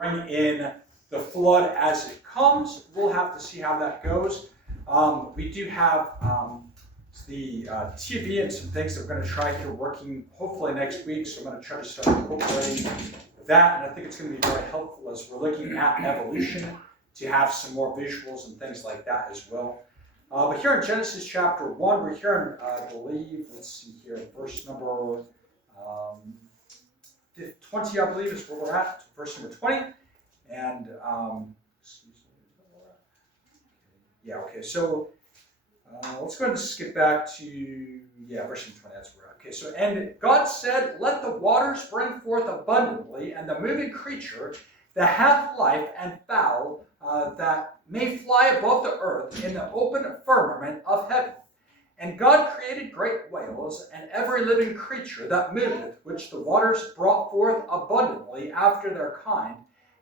bring in the flood as it comes. We'll have to see how that goes. We do have the TV and some things that we're going to try here working hopefully next week. So I'm going to try to start incorporating that, and I think it's going to be very helpful as we're looking at evolution to have some more visuals and things like that as well. But here in Genesis chapter 1, we're here in, I believe, let's see here, verse number 20, I believe, is where we're at, verse number 20. And, so let's go ahead and skip back to, verse number 20, that's where we're at. Okay, so, and God said, let the waters bring forth abundantly, and the moving creature that hath life, and fowl that may fly above the earth in the open firmament of heaven. And God created great whales, and every living creature that moveth, which the waters brought forth abundantly after their kind,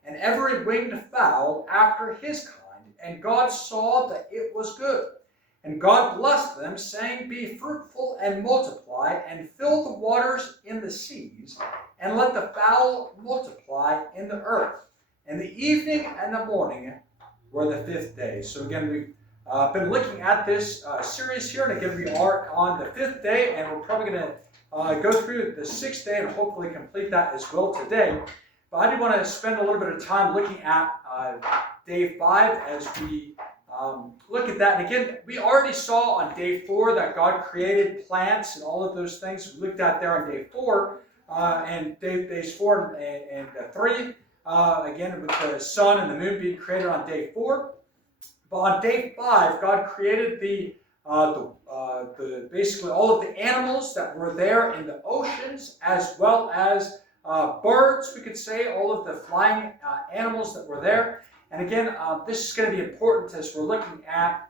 and every winged fowl after his kind. And God saw that it was good. And God blessed them, saying, be fruitful and multiply, and fill the waters in the seas, and let the fowl multiply in the earth. And the evening and the morning were the fifth day. So again, we've been looking at this series here, and again, we are on the fifth day, and we're probably going to go through the sixth day and hopefully complete that as well today. But I do want to spend a little bit of time looking at day 5 as we look at that. And again, we already saw on day 4 that God created plants and all of those things. We looked at there on day 4 and days 4 and 3. Again, with the sun and the moon being created on day 4. But on day 5, God created the basically all of the animals that were there in the oceans, as well as birds, we could say, all of the flying animals that were there. And again, this is going to be important as we're looking at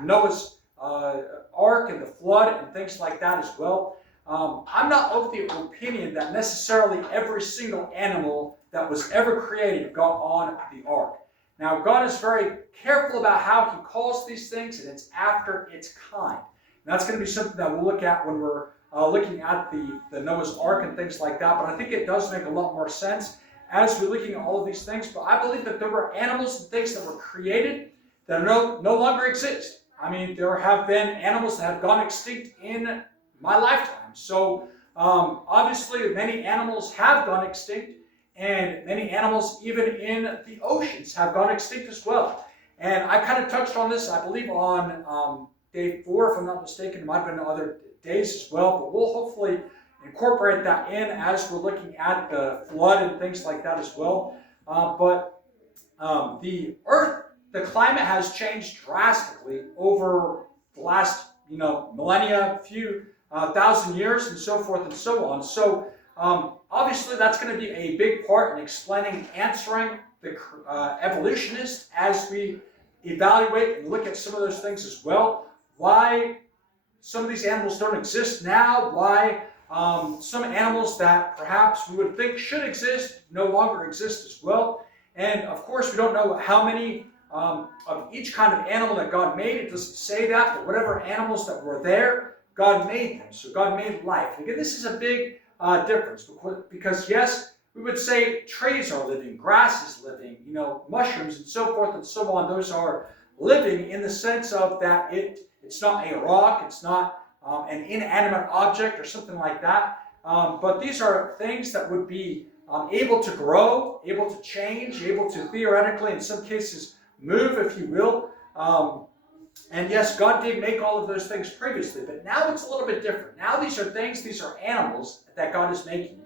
Noah's ark and the flood and things like that as well. I'm not of the opinion that necessarily every single animal that was ever created got on the ark. Now, God is very careful about how he calls these things, and it's after its kind. And that's going to be something that we'll look at when we're looking at the Noah's Ark and things like that. But I think it does make a lot more sense as we're looking at all of these things. But I believe that there were animals and things that were created that no longer exist. I mean, there have been animals that have gone extinct in my lifetime. So obviously many animals have gone extinct, and many animals even in the oceans have gone extinct as well. And I kind of touched on this, I believe, on day 4, if I'm not mistaken. It might have been other days as well, but we'll hopefully incorporate that in as we're looking at the flood and things like that as well. But the earth, the climate has changed drastically over the last millennia, few thousand years, and so forth and so on. So obviously that's going to be a big part in explaining, answering the evolutionists as we evaluate and look at some of those things as well. Why some of these animals don't exist now, why some animals that perhaps we would think should exist no longer exist as well. And of course, we don't know how many of each kind of animal that God made. It doesn't say that, but whatever animals that were there, God made them. So God made life. Again, this is a big difference, because yes, we would say trees are living, grass is living, mushrooms and so forth and so on. Those are living in the sense of that it's not a rock, it's not an inanimate object or something like that. But these are things that would be able to grow, able to change, able to theoretically, in some cases, move, if you will. And yes, God did make all of those things previously, but now it's a little bit different. Now these are animals that God is making.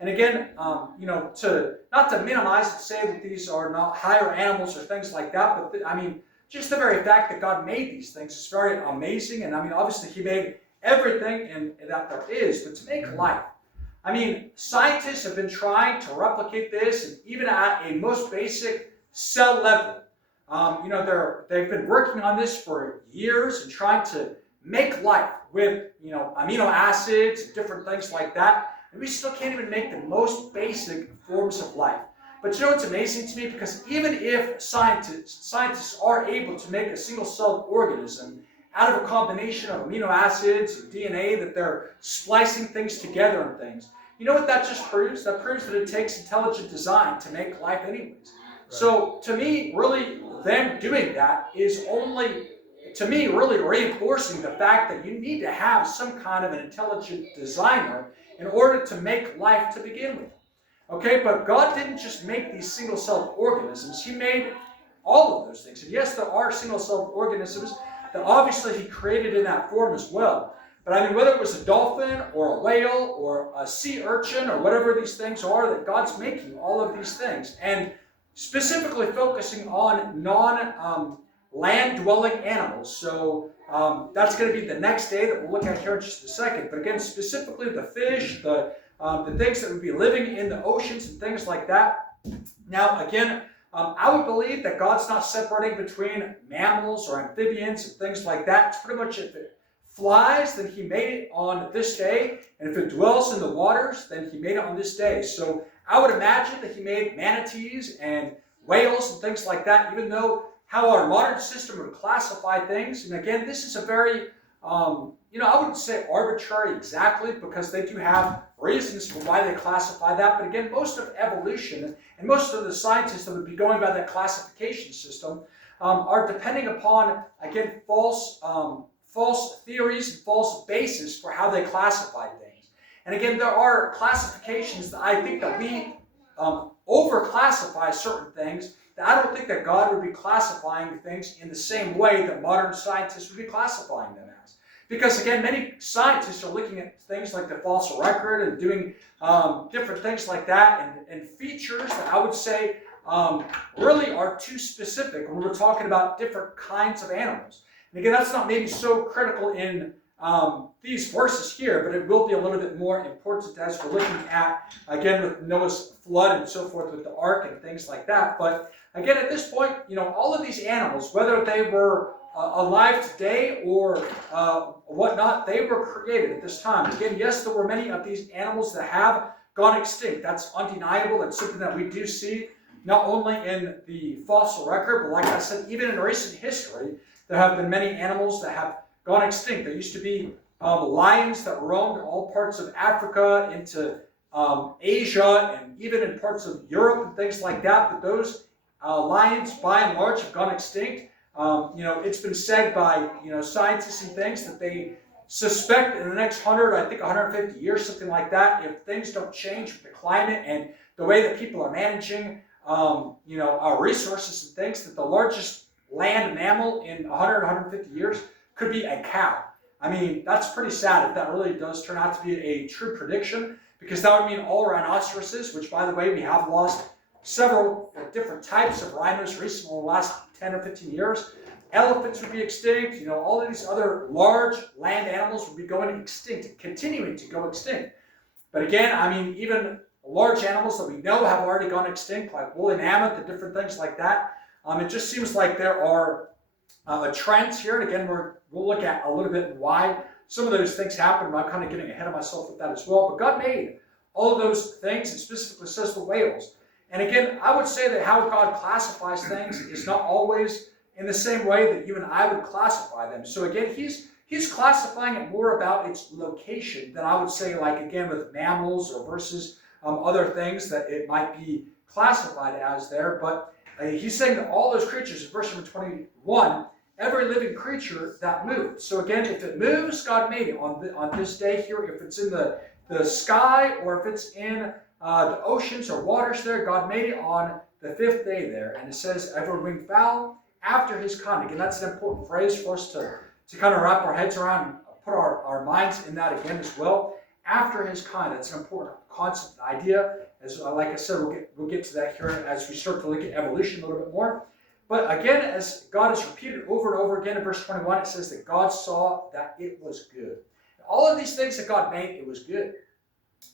And again, not to minimize and say that these are not higher animals or things like that, but just the very fact that God made these things is very amazing. And obviously he made everything that there is, but to make life. Scientists have been trying to replicate this, and even at a most basic cell level. They've been working on this for years and trying to make life with, amino acids and different things like that. And we still can't even make the most basic forms of life. But it's amazing to me, because even if scientists are able to make a single-celled organism out of a combination of amino acids and DNA, that they're splicing things together and things, You know what that just proves? That proves that it takes intelligent design to make life anyways. So to me, really, them doing that is only, to me, really reinforcing the fact that you need to have some kind of an intelligent designer in order to make life to begin with. Okay, but God didn't just make these single-celled organisms. He made all of those things. And yes, there are single-celled organisms that obviously He created in that form as well. But I mean, whether it was a dolphin or a whale or a sea urchin or whatever these things are, that God's making all of these things. And specifically focusing on non-land-dwelling animals. So that's going to be the next day that we'll look at here in just a second. But again, specifically the fish, the things that would be living in the oceans and things like that. Now, again, I would believe that God's not separating between mammals or amphibians and things like that. It's pretty much if it flies, then He made it on this day. And if it dwells in the waters, then He made it on this day. So I would imagine that He made manatees and whales and things like that, even though how our modern system would classify things. And again, this is a very, I wouldn't say arbitrary exactly, because they do have reasons for why they classify that. But again, most of evolution and most of the scientists that would be going by that classification system are depending upon, again, false theories and false bases for how they classify things. And again, there are classifications that I think that we overclassify certain things, that I don't think that God would be classifying things in the same way that modern scientists would be classifying them as. Because again, many scientists are looking at things like the fossil record and doing different things like that, and features that I would say really are too specific when we're talking about different kinds of animals. And again, that's not maybe so critical in these verses here, but it will be a little bit more important as we're looking at, again, with Noah's flood and so forth with the ark and things like that. But again, at this point, all of these animals, whether they were alive today or whatnot, they were created at this time. Again, yes, there were many of these animals that have gone extinct. That's undeniable. That's something that we do see not only in the fossil record, but like I said, even in recent history, there have been many animals that have gone extinct. There used to be lions that roamed all parts of Africa into Asia and even in parts of Europe and things like that. But those lions, by and large, have gone extinct. It's been said by scientists and things that they suspect in the next 150 years, something like that, if things don't change with the climate and the way that people are managing our resources and things, that the largest land mammal in 150 years could be a cow. I mean, that's pretty sad if that really does turn out to be a true prediction, because that would mean all rhinoceroses, which, by the way, we have lost several different types of rhinos recently in the last 10 or 15 years. Elephants would be extinct. All of these other large land animals would be going extinct, continuing to go extinct. But again, I mean, even large animals that we know have already gone extinct, like woolly mammoth and different things like that, it just seems like there are trends here. And again, we'll look at a little bit why some of those things happen. I'm kind of getting ahead of myself with that as well. But God made all of those things, and specifically says the whales. And again, I would say that how God classifies things is not always in the same way that you and I would classify them. So again, he's classifying it more about its location than I would say, like again with mammals or versus other things that it might be classified as there. But he's saying that all those creatures, in verse number 21, every living creature that moved. So again, if it moves, God made it on this day here. If it's in the sky or if it's in the oceans or waters there, God made it on the fifth day there. And it says, every winged fowl after his kind. Again, that's an important phrase for us to kind of wrap our heads around and put our minds in that again as well. After his kind, that's an important concept, idea. As like I said, we'll get to that here as we start to look at evolution a little bit more. But again, as God has repeated over and over again in verse 21, it says that God saw that it was good. All of these things that God made, it was good.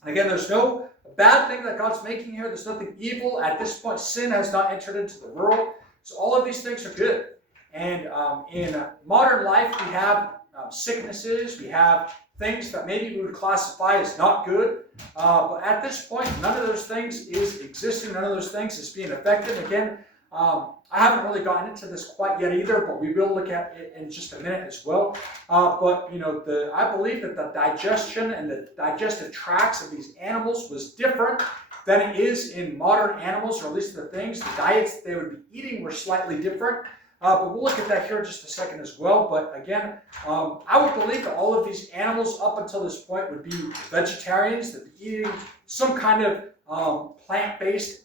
And again, there's no bad thing that God's making here. There's nothing evil. At this point, sin has not entered into the world. So all of these things are good. And in modern life, we have sicknesses. We have things that maybe we would classify as not good. But at this point, none of those things is existing. None of those things is being affected. Again, I haven't really gotten into this quite yet either, but we will look at it in just a minute as well. But I believe that the digestion and the digestive tracts of these animals was different than it is in modern animals, or at least the diets they would be eating were slightly different. But we'll look at that here in just a second as well. But again, I would believe that all of these animals up until this point would be vegetarians, that be eating some kind of plant-based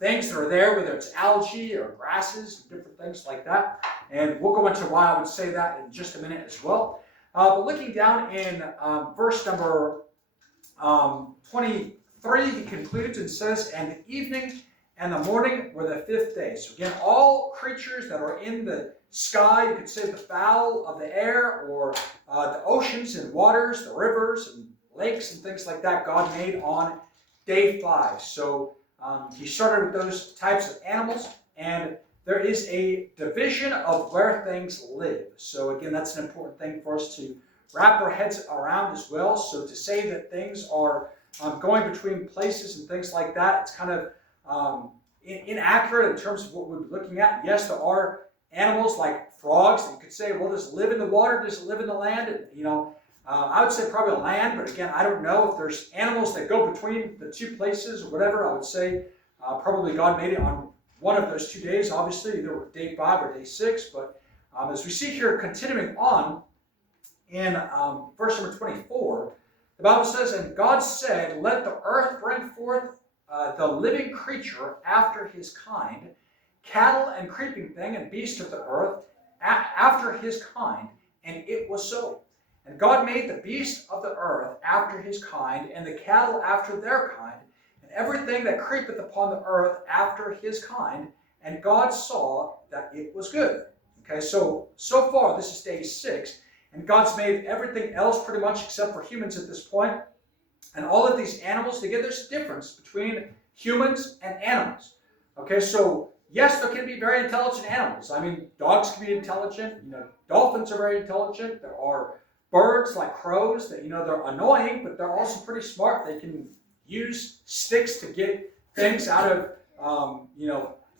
things that are there, whether it's algae or grasses, different things like that. And we'll go into why I would say that in just a minute as well. But looking down in verse number 23, he concludes and says, "And the evening and the morning were the 5th day." So again, all creatures that are in the sky, you could say the fowl of the air, or the oceans and waters, the rivers and lakes and things like that, God made on day 5. So he started with those types of animals, and there is a division of where things live. So again, that's an important thing for us to wrap our heads around as well. So to say that things are going between places and things like that, it's kind of inaccurate in terms of what we're looking at. Yes, there are animals like frogs that you could say, well, does it live in the water? Does it live in the land? And, I would say probably land, but again, I don't know if there's animals that go between the two places or whatever. I would say probably God made it on one of those 2 days, obviously, either day 5 or day 6. But as we see here, continuing on in verse number 24, the Bible says, "And God said, let the earth bring forth the living creature after his kind, cattle and creeping thing and beast of the earth after his kind. And it was so. And God made the beast of the earth after his kind, and the cattle after their kind, and everything that creepeth upon the earth after his kind. And God saw that it was good." Okay, so far this is day 6, and God's made everything else pretty much except for humans at this point. And all of these animals, again, there's a difference between humans and animals. Okay, so yes, there can be very intelligent animals. I mean, dogs can be intelligent. Dolphins are very intelligent. There are birds like crows that, they're annoying, but they're also pretty smart. They can use sticks to get things out of,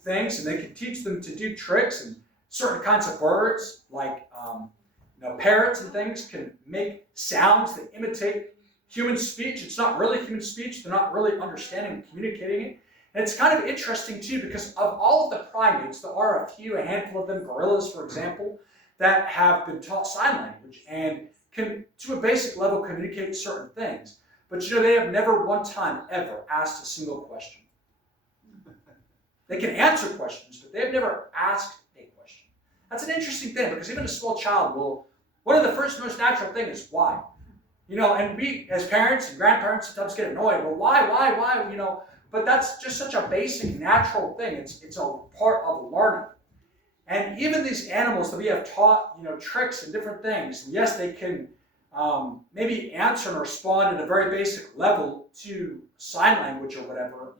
things, and they can teach them to do tricks. And certain kinds of birds, like parrots and things, can make sounds that imitate human speech. It's not really human speech. They're not really understanding and communicating it. And it's kind of interesting, too, because of all of the primates, there are a handful of them, gorillas, for example, that have been taught sign language and can, to a basic level, communicate certain things. But, they have never one time ever asked a single question. They can answer questions, but they've never asked a question. That's an interesting thing, because even a small child will, one of the first most natural things is why. And we, as parents and grandparents, sometimes get annoyed. Well, why? But that's just such a basic, natural thing. It's a part of learning. And even these animals that we have taught, tricks and different things, and yes, they can maybe answer and respond at a very basic level to sign language or whatever,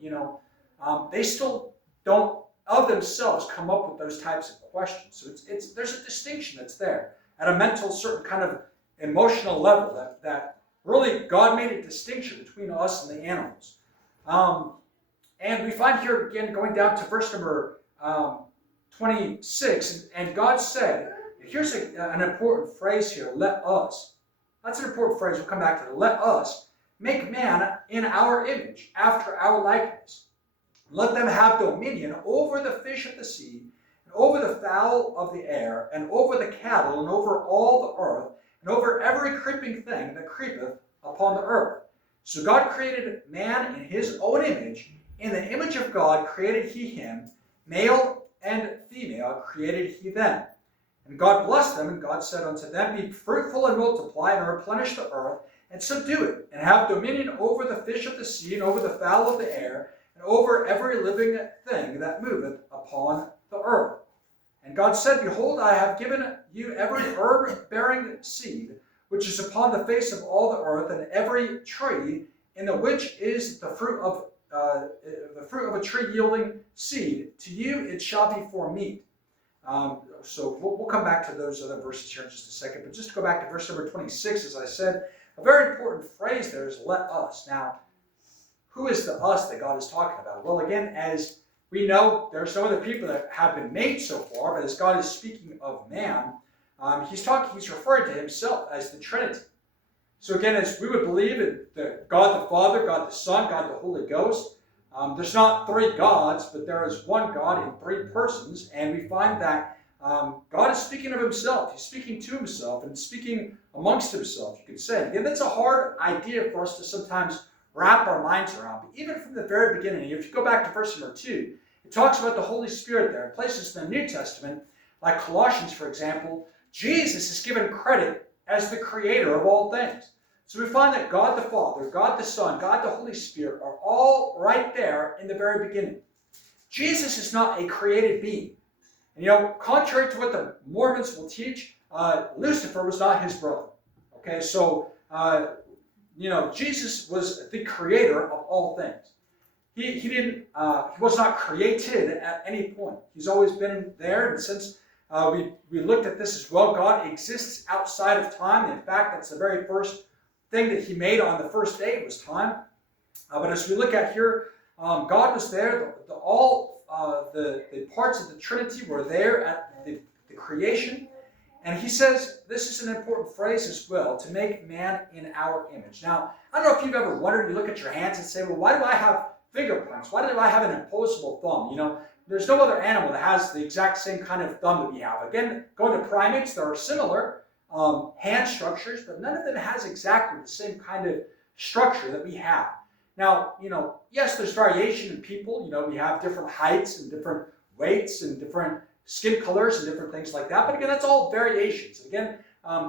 they still don't, of themselves, come up with those types of questions. So there's a distinction that's there at a mental, certain kind of emotional level that really God made a distinction between us and the animals. And we find here again going down to verse number 26, and God said, here's an important phrase here, let us. That's an important phrase, we'll come back to it. Let us make man in our image, after our likeness. Let them have dominion over the fish of the sea, and over the fowl of the air, and over the cattle, and over all the earth, and over every creeping thing that creepeth upon the earth. So God created man in his own image. In the image of God created he him, male and female created he them. And God blessed them, and God said unto them, Be fruitful and multiply, and replenish the earth, and subdue it, and have dominion over the fish of the sea, and over the fowl of the air, and over every living thing that moveth upon the earth. And God said, Behold, I have given you every herb-bearing seed, which is upon the face of all the earth, and every tree in the which is the fruit of a tree yielding seed. To you it shall be for meat. So we'll come back to those other verses here in just a second. But just to go back to verse number 26, as I said, a very important phrase there is let us. Now, who is the us that God is talking about? Well, again, as we know there's no other people that have been made so far, but as God is speaking of man, he's referring to himself as the Trinity. So again, as we would believe in God the Father, God the Son, God the Holy Ghost, there's not three gods, but there is one God in three persons, and we find that God is speaking of himself. He's speaking to himself and speaking amongst himself, you could say. Again, that's a hard idea for us to sometimes wrap our minds around. But even from the very beginning, if you go back to verse number 2, it talks about the Holy Spirit there. In places in the New Testament, like Colossians, for example, Jesus is given credit as the creator of all things. So we find that God the Father, God the Son, God the Holy Spirit are all right there in the very beginning. Jesus is not a created being. And contrary to what the Mormons will teach, Lucifer was not his brother. Okay, so, Jesus was the creator of all things. He was not created at any point. He's always been there, and since we looked at this as well, God exists outside of time. In fact, that's the very first thing that he made on the first day was time. But as we look at here, God was there. The parts of the Trinity were there at the creation. And he says, this is an important phrase as well, to make man in our image. Now, I don't know if you've ever wondered, you look at your hands and say, well, why do I have fingerprints? Why do I have an opposable thumb? There's no other animal that has the exact same kind of thumb that we have. Again, going to primates, there are similar hand structures, but none of them has exactly the same kind of structure that we have. Now, yes, there's variation in people. We have different heights and different weights and different skin colors and different things like that. But again, that's all variations. Again,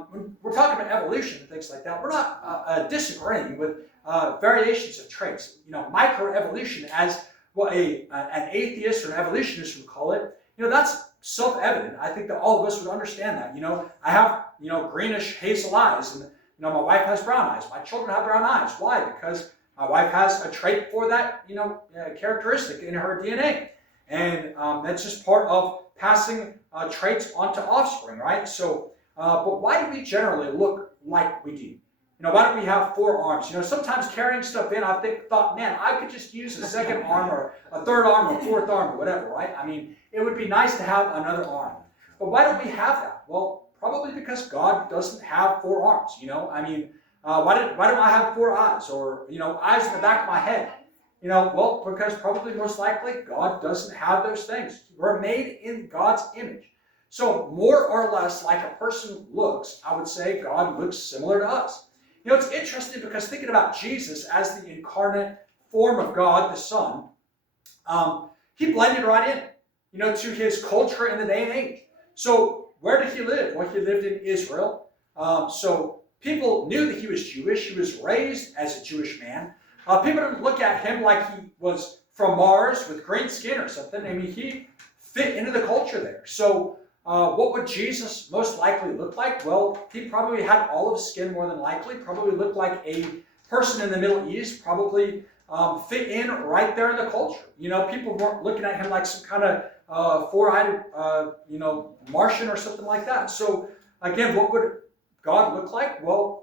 when we're talking about evolution and things like that, we're not disagreeing with variations of traits. Microevolution, as what an atheist or an evolutionist would call it, that's self-evident. I think that all of us would understand that. I have, greenish hazel eyes, and, my wife has brown eyes. My children have brown eyes. Why? Because my wife has a trait for that, characteristic in her DNA. And that's just part of passing traits onto offspring, right? So, but why do we generally look like we do? Why don't we have 4 arms? Sometimes carrying stuff in, I thought, man, I could just use a second arm or a third arm or a fourth arm or whatever, right? I mean, it would be nice to have another arm. But why don't we have that? Well, probably because God doesn't have 4 arms, why don't I have 4 eyes or, eyes in the back of my head? Well, because probably most likely God doesn't have those things. We're made in God's image. So more or less like a person looks, I would say God looks similar to us. It's interesting because thinking about Jesus as the incarnate form of God, the Son, he blended right in, to his culture in the day and age. So where did he live? Well, he lived in Israel. So people knew that he was Jewish. He was raised as a Jewish man. People didn't look at him like he was from Mars with green skin or something. I mean, he fit into the culture there. So what would Jesus most likely look like? Well, he probably had olive skin more than likely, probably looked like a person in the Middle East, probably fit in right there in the culture. People weren't looking at him like some kind of four-eyed, Martian or something like that. So again, what would God look like? Well,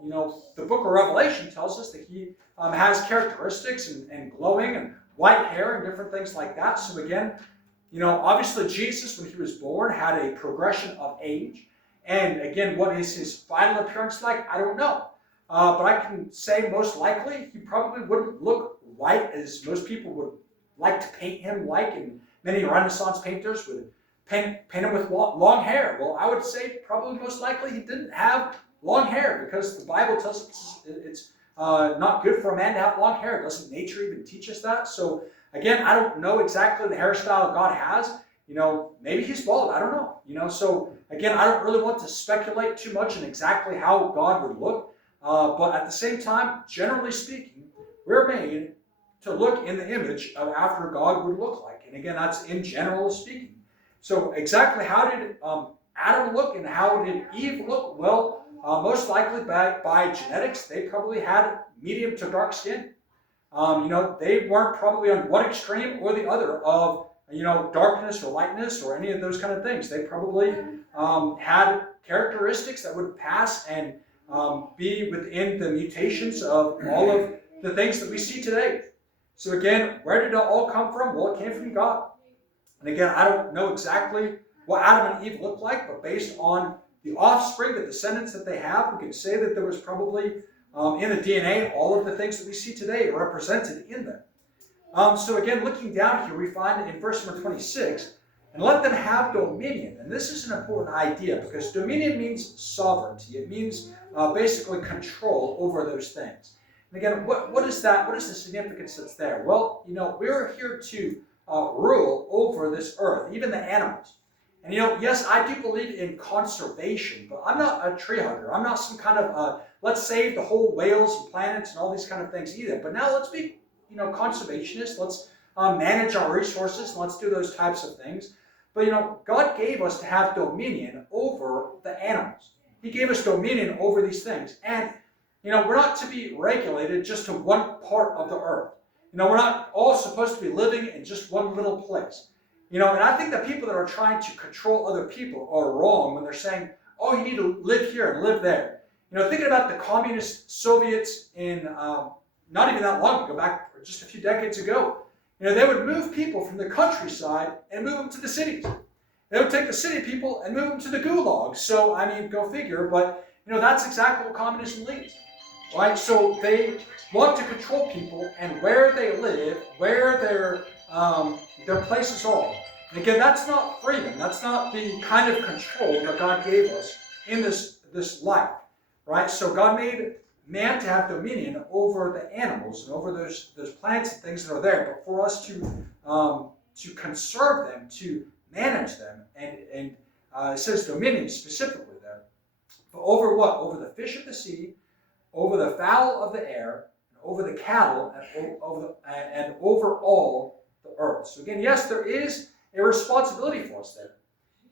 the book of Revelation tells us that he has characteristics and glowing and white hair and different things like that. So again, obviously Jesus, when he was born, had a progression of age. And again, what is his final appearance like? I don't know. But I can say most likely he probably wouldn't look white as most people would like to paint him like, and many Renaissance painters would paint him with long hair. Well, I would say probably most likely he didn't have long hair because the Bible tells us it's not good for a man to have long hair. Doesn't nature even teach us that? So again, I don't know exactly the hairstyle God has. Maybe he's bald. I don't know. So again, I don't really want to speculate too much on exactly how God would look. But at the same time, generally speaking, we're made to look in the image of after God would look like. And again, that's in general speaking. So exactly how did Adam look and how did Eve look? Well, most likely by genetics, they probably had medium to dark skin. They weren't probably on one extreme or the other of, darkness or lightness or any of those kind of things. They probably had characteristics that would pass and be within the mutations of all of the things that we see today. So again, where did it all come from? Well, it came from God. And again, I don't know exactly what Adam and Eve looked like, but based on the offspring, the descendants that they have, we can say that there was probably in the DNA all of the things that we see today are represented in them. So again, looking down here, we find in verse number 26, and let them have dominion. And this is an important idea because dominion means sovereignty. It means basically control over those things. And again, what is that? What is the significance that's there? Well, we're here to rule over this earth, even the animals. And yes, I do believe in conservation, but I'm not a tree hugger. I'm not some kind of, let's save the whole whales and planets and all these kind of things either. But now let's be, conservationists. Let's manage our resources. And let's do those types of things. But, God gave us to have dominion over the animals. He gave us dominion over these things. And, we're not to be regulated just to one part of the earth. We're not all supposed to be living in just one little place. And I think that people that are trying to control other people are wrong when they're saying, oh, you need to live here and live there. Thinking about the communist Soviets in not even that long ago, back just a few decades ago, they would move people from the countryside and move them to the cities. They would take the city people and move them to the gulags. So, go figure, but, that's exactly what communism leads. Right? So they want to control people and where they live, where their places are. And again, that's not freedom. That's not the kind of control that God gave us in this life. Right? So God made man to have dominion over the animals and over those plants and things that are there, but for us to conserve them, to manage them, and it says dominion specifically there. But over what? Over the fish of the sea, over the fowl of the air, and over the cattle, and over all the earth. So again, yes, there is a responsibility for us there.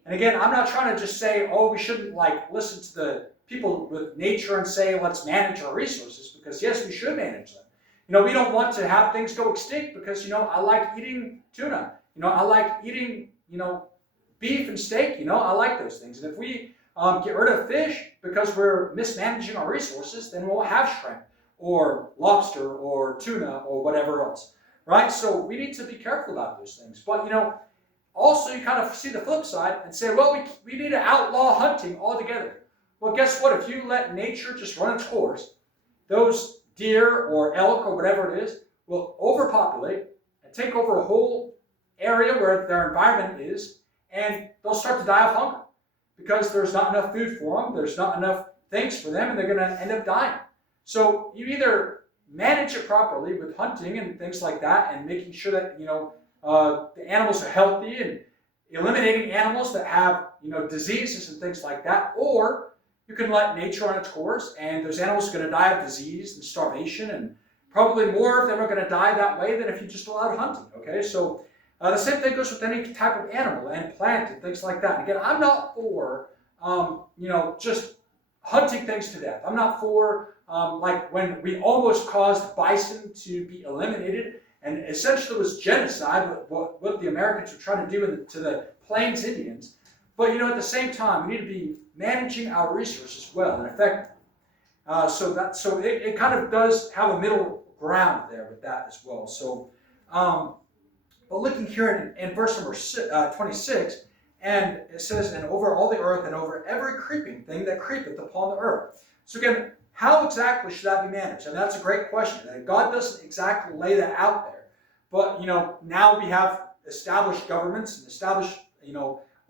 And again, I'm not trying to just say, oh, we shouldn't listen to the people with nature and say, let's manage our resources, because yes, we should manage them. We don't want to have things go extinct because, I like eating tuna. I like eating, beef and steak. I like those things. And if we get rid of fish because we're mismanaging our resources, then we'll have shrimp or lobster or tuna or whatever else, right? So we need to be careful about those things. But, also you kind of see the flip side and say, well, we need to outlaw hunting altogether. Well, guess what? If you let nature just run its course, those deer or elk or whatever it is will overpopulate and take over a whole area where their environment is, and they'll start to die of hunger because there's not enough food for them, there's not enough things for them, and they're going to end up dying. So you either manage it properly with hunting and things like that and making sure that, the animals are healthy and eliminating animals that have, diseases and things like that, or you can let nature run its course, and those animals are going to die of disease and starvation, and probably more of them are going to die that way than if you just allowed hunting, okay? So the same thing goes with any type of animal and plant and things like that. And again, I'm not for, just hunting things to death. I'm not for, when we almost caused bison to be eliminated, and essentially it was genocide, what the Americans were trying to do to the Plains Indians. But, at the same time, we need to be managing our resources well and effectively. So it kind of does have a middle ground there with that as well. So, but looking here in verse number 26, and it says, and over all the earth and over every creeping thing that creepeth upon the earth. So again, how exactly should that be managed? And that's a great question. And God doesn't exactly lay that out there. But, now we have established governments and established,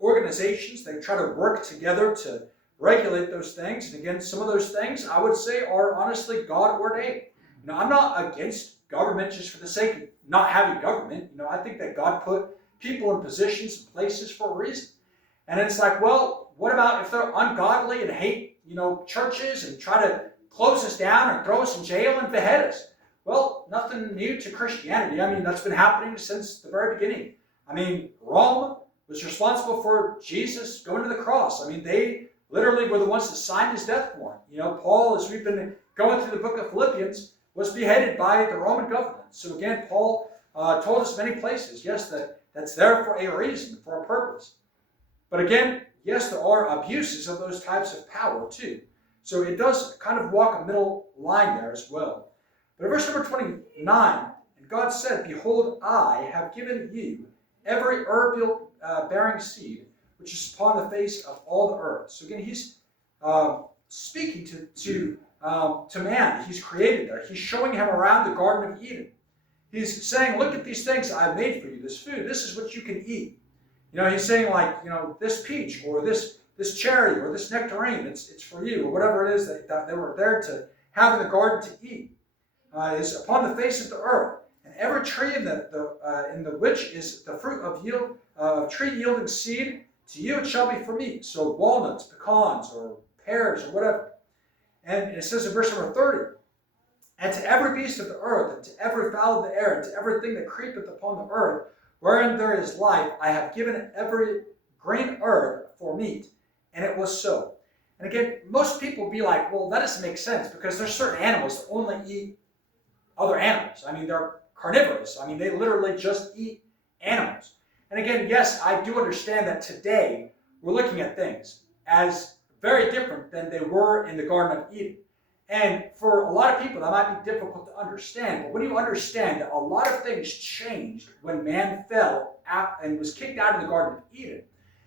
organizations. They try to work together to regulate those things. And again, some of those things I would say are honestly God ordained. I'm not against government just for the sake of not having government. I think that God put people in positions and places for a reason. And it's like, well, what about if they're ungodly and hate, churches and try to close us down and throw us in jail and behead us? Well, nothing new to Christianity. That's been happening since the very beginning. Rome was responsible for Jesus going to the cross. They literally were the ones that signed his death warrant. Paul, as we've been going through the book of Philippians, was beheaded by the Roman government. So again, Paul told us many places, yes, that's there for a reason, for a purpose. But again, yes, there are abuses of those types of power too. So it does kind of walk a middle line there as well. But in verse number 29, and God said, behold, I have given you every herb bearing seed which is upon the face of all the earth. So again, he's speaking to man. He's created there. He's showing him around the Garden of Eden. He's saying, look at these things I've made for you, this food. This is what you can eat. He's saying like, this peach or this cherry or this nectarine, it's for you, or whatever it is that they were there to have in the garden to eat, is upon the face of the earth. And every tree in the which is the fruit of tree yielding seed, to you it shall be for meat. So walnuts, pecans, or pears, or whatever. And it says in verse number 30, and to every beast of the earth, and to every fowl of the air, and to everything that creepeth upon the earth, wherein there is life, I have given every green herb for meat. And it was so. And again, most people will be like, well, that doesn't make sense, because there's certain animals that only eat other animals. I mean, they're carnivorous. I mean, they literally just eat animals. And again, yes, I do understand that today we're looking at things as very different than they were in the Garden of Eden. And for a lot of people, that might be difficult to understand. But when you understand that a lot of things changed when man fell and was kicked out of the Garden of Eden,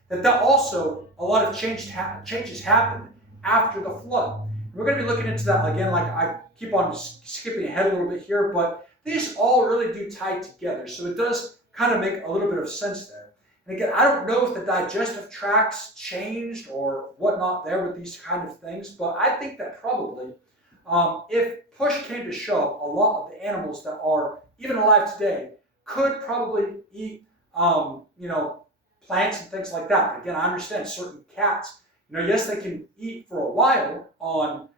that also a lot of changes happened after the flood. And we're going to be looking into that again. Like I keep on skipping ahead a little bit here, but these all really do tie together. So it does kind of make a little bit of sense there. And again, I don't know if the digestive tracts changed or whatnot there with these kind of things, but I think that probably, if push came to shove, a lot of the animals that are even alive today could probably eat, plants and things like that. But again, I understand certain cats, yes, they can eat for a while on,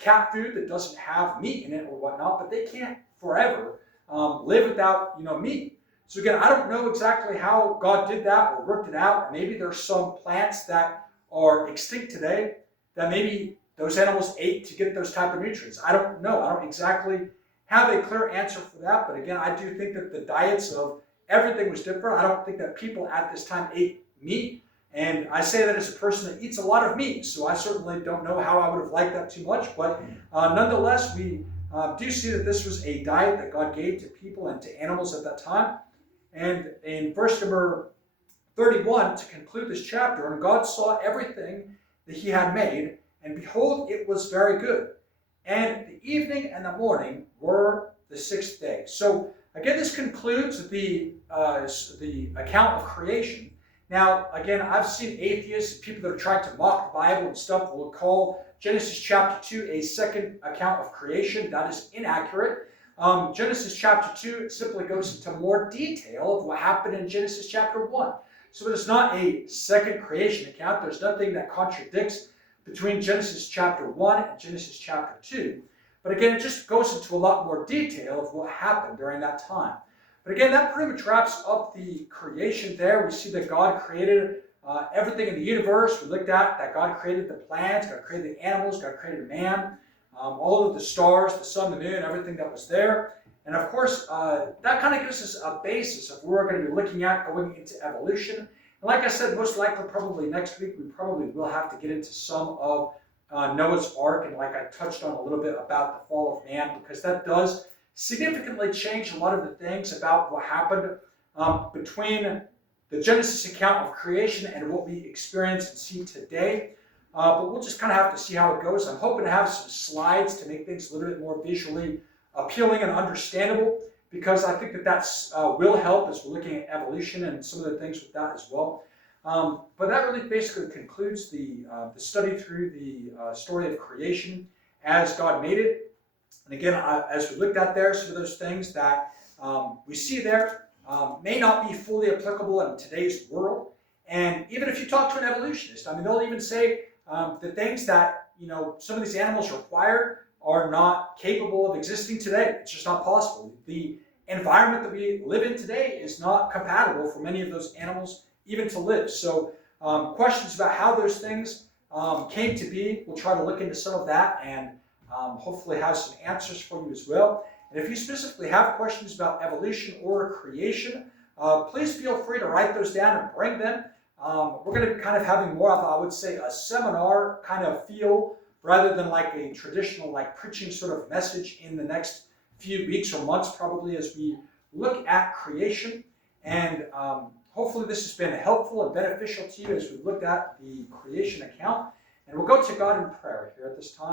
cat food that doesn't have meat in it or whatnot, but they can't forever live without, meat. So again, I don't know exactly how God did that or worked it out. Maybe there's some plants that are extinct today that maybe those animals ate to get those type of nutrients. I don't know. I don't exactly have a clear answer for that. But again, I do think that the diets of everything was different. I don't think that people at this time ate meat. And I say that as a person that eats a lot of meat. So I certainly don't know how I would have liked that too much. But nonetheless, we do see that this was a diet that God gave to people and to animals at that time. And in verse number 31, to conclude this chapter, and God saw everything that he had made, and behold, it was very good. And the evening and the morning were the sixth day. So again, this concludes the account of creation. Now, again, I've seen atheists, people that are trying to mock the Bible and stuff, will call Genesis chapter 2 a second account of creation. That is inaccurate. Genesis chapter 2 simply goes into more detail of what happened in Genesis chapter 1. So it is not a second creation account. There's nothing that contradicts between Genesis chapter 1 and Genesis chapter 2. But again, it just goes into a lot more detail of what happened during that time. But again, that pretty much wraps up the creation there. We see that God created everything in the universe. We looked at that God created the plants, God created the animals, God created man. All of the stars, the sun, the moon, everything that was there. And of course, that kind of gives us a basis of where we're going to be looking at going into evolution. And like I said, most likely probably next week, we probably will have to get into some of Noah's Ark. And like I touched on a little bit about the fall of man, because that does significantly change a lot of the things about what happened between the Genesis account of creation and what we experience and see today. But we'll just kind of have to see how it goes. I'm hoping to have some slides to make things a little bit more visually appealing and understandable, because I think that will help as we're looking at evolution and some of the things with that as well. But that really basically concludes the study through the story of creation as God made it. And again, as we looked at there, some of those things that we see there may not be fully applicable in today's world. And even if you talk to an evolutionist, I mean, they'll even say the things that, some of these animals require are not capable of existing today. It's just not possible. The environment that we live in today is not compatible for many of those animals even to live. So questions about how those things came to be, we'll try to look into some of that and hopefully have some answers for you as well. And if you specifically have questions about evolution or creation, please feel free to write those down and bring them. We're going to be kind of having more of, I would say, a seminar kind of feel rather than like a traditional preaching sort of message in the next few weeks or months probably as we look at creation. And hopefully this has been helpful and beneficial to you as we looked at the creation account. And we'll go to God in prayer here at this time.